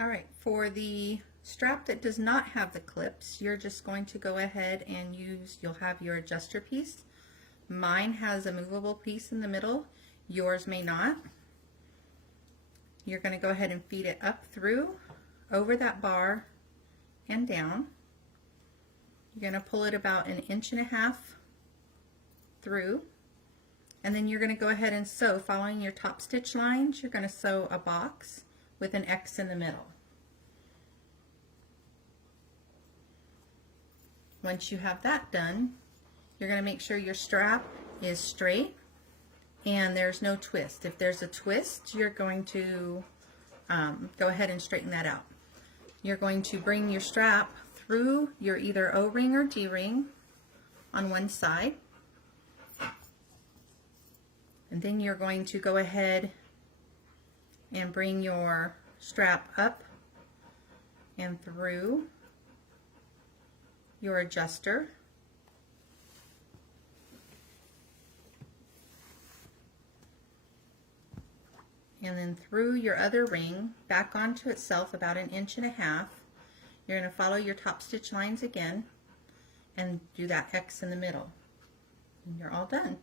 All right, for the strap that does not have the clips, you're just going to go ahead and you'll have your adjuster piece. Mine has a movable piece in the middle, yours may not. You're going to go ahead and feed it up through, over that bar, and down. You're going to pull it about 1.5 inches through, and then you're going to go ahead and sew, following your top stitch lines. You're going to sew a box with an X in the middle. Once you have that done, you're going to make sure your strap is straight and there's no twist. If there's a twist, you're going to go ahead and straighten that out. You're going to bring your strap through your either O-ring or D-ring on one side, and then you're going to go ahead and bring your strap up and through your adjuster, and then through your other ring back onto itself about 1.5 inches. You're going to follow your top stitch lines again and do that X in the middle, and you're all done.